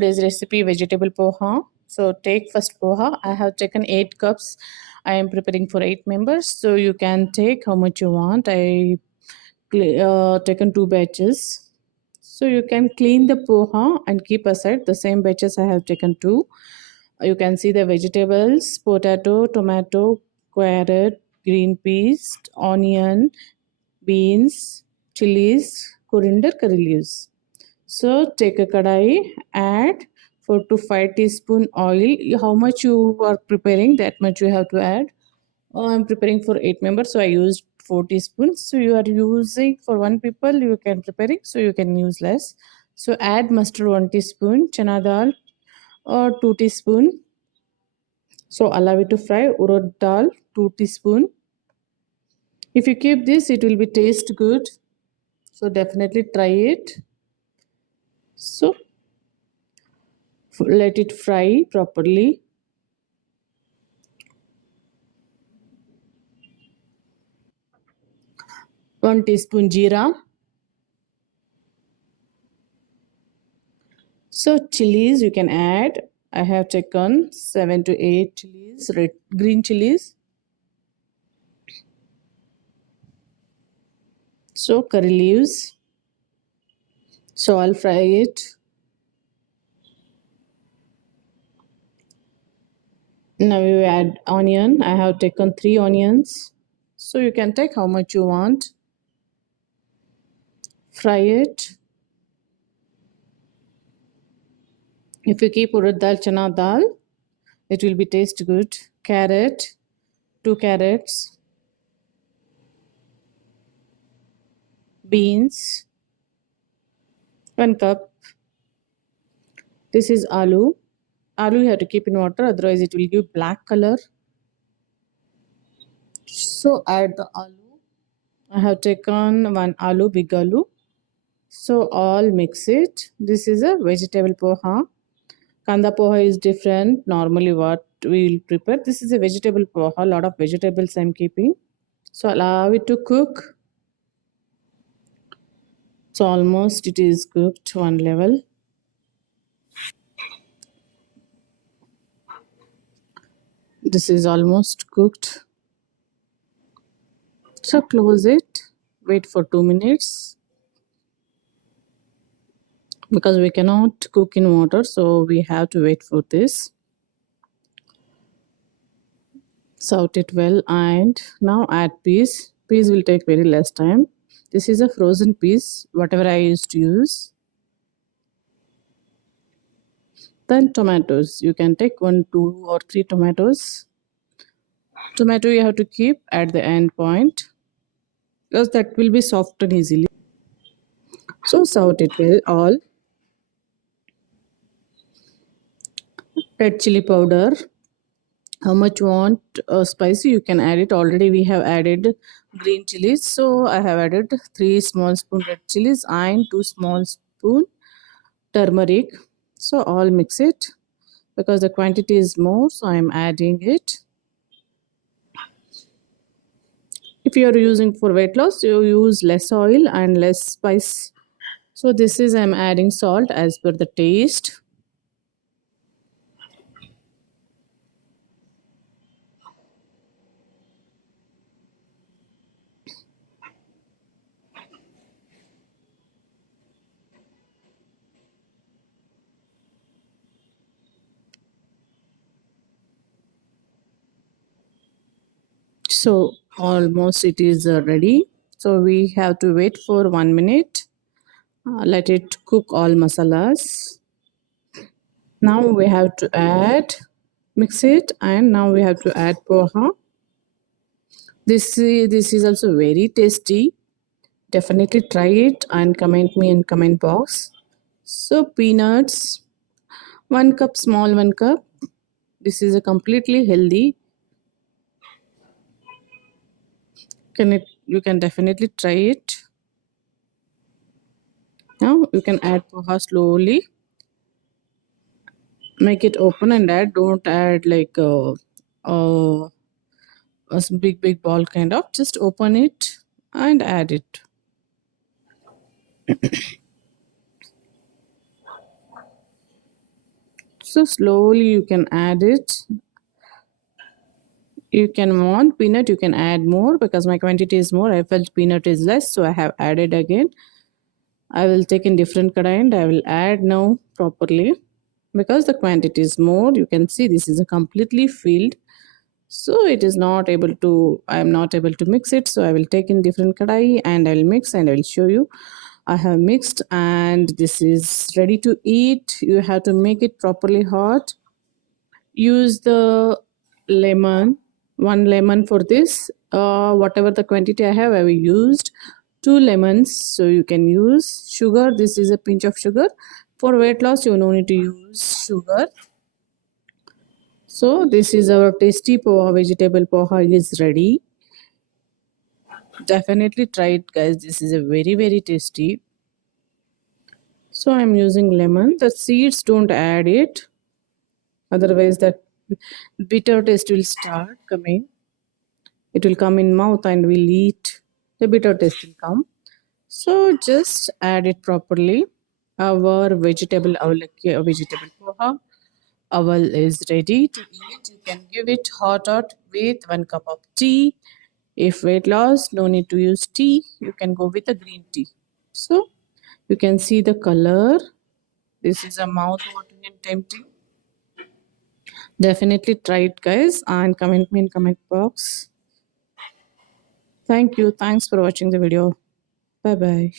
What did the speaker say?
today's recipe vegetable poha. So take first poha. I have taken 8 cups. I am preparing for 8 members. So you can take how much you want. I taken 2 batches. So you can clean the poha and keep aside. The same batches I have taken 2. You can see the vegetables: potato, tomato, carrot, green peas, onion, beans, chilies, coriander, curry leaves. So take a kadai, add 4 to 5 teaspoon oil. How much you are preparing, that much you have to add. I'm preparing for 8 members, so I used 4 teaspoons. So you are using for 1 people, you can preparing, so you can use less. So add mustard 1 teaspoon, chana dal or 2 teaspoon. So allow it to fry. Urad dal 2 teaspoon. If you keep this, it will be taste good. So definitely try it. So let it fry properly. 1 teaspoon jeera. So chilies you can add. I have taken 7 to 8 chilies, red green chilies. So curry leaves. So I'll fry it. Now you add onion. I have taken 3 onions. So you can take how much you want. Fry it. If you keep urad dal, chana dal, it will be taste good. Carrot, 2 carrots. Beans, 1 cup. This is aloo. Aloo you have to keep in water, otherwise it will give black color. So add the aloo. I have taken 1 aloo, big aloo. So all mix it. This is a vegetable poha. Kanda poha is different. Normally what we will prepare. This is a vegetable poha. A lot of vegetables I'm keeping. So allow it to cook. So almost it is cooked one level. This is almost cooked. So close it. Wait for 2 minutes. Because we cannot cook in water, so we have to wait for this. Saute it well, and now add peas. Peas will take very less time. This is a frozen peas, whatever I used to use. Then tomatoes. You can take 1, 2 or 3 tomatoes. Tomato you have to keep at the end point, because that will be softened easily. So saute it well all. Red chili powder. How much you want spicy, you can add it. Already we have added green chilies, so I have added 3 small spoon red chilies and 2 small spoon turmeric. So all mix it, because the quantity is more, so I am adding it. If you are using for weight loss, you use less oil and less spice. So this is, I am adding salt as per the taste. So almost it is ready. So we have to wait for 1 minute. Let it cook all masalas. Now we have to add, mix it, and now we have to add poha. This is also very tasty. Definitely try it and comment me in comment box. So peanuts, 1 cup, small 1 cup. This is a completely healthy. You can definitely try it. Now you can add poha slowly. Make it open and add. Don't add like a big ball kind of. Just open it and add it. So slowly you can add it. You can want peanut, you can add more, because my quantity is more. I felt peanut is less, so I have added again. I will take in different kadai and I will add now properly, because the quantity is more. You can see this is a completely filled, so it is not able to, I am not able to mix it. So I will take in different kadai and I will mix and I will show you. I have mixed and this is ready to eat. You have to make it properly hot. Use the lemon, one lemon for this. Whatever the quantity I have used two lemons. So you can use sugar. This is a pinch of sugar. For weight loss you no need to use sugar. So this is our tasty poha, vegetable poha is ready. Definitely try it, guys. This is a very tasty. So I'm using lemon. The seeds don't add it, otherwise that bitter taste will start coming. It will come in mouth and we'll eat. The bitter taste will come. So just add it properly. Our vegetable avalakki, vegetable poha, aval is ready to eat. You can give it hot with 1 cup of tea. If weight loss, no need to use tea. You can go with a green tea. So you can see the color. This is a mouth-watering and tempting. Definitely try it, guys, and comment me in comment box. Thank you. Thanks for watching the video. Bye bye.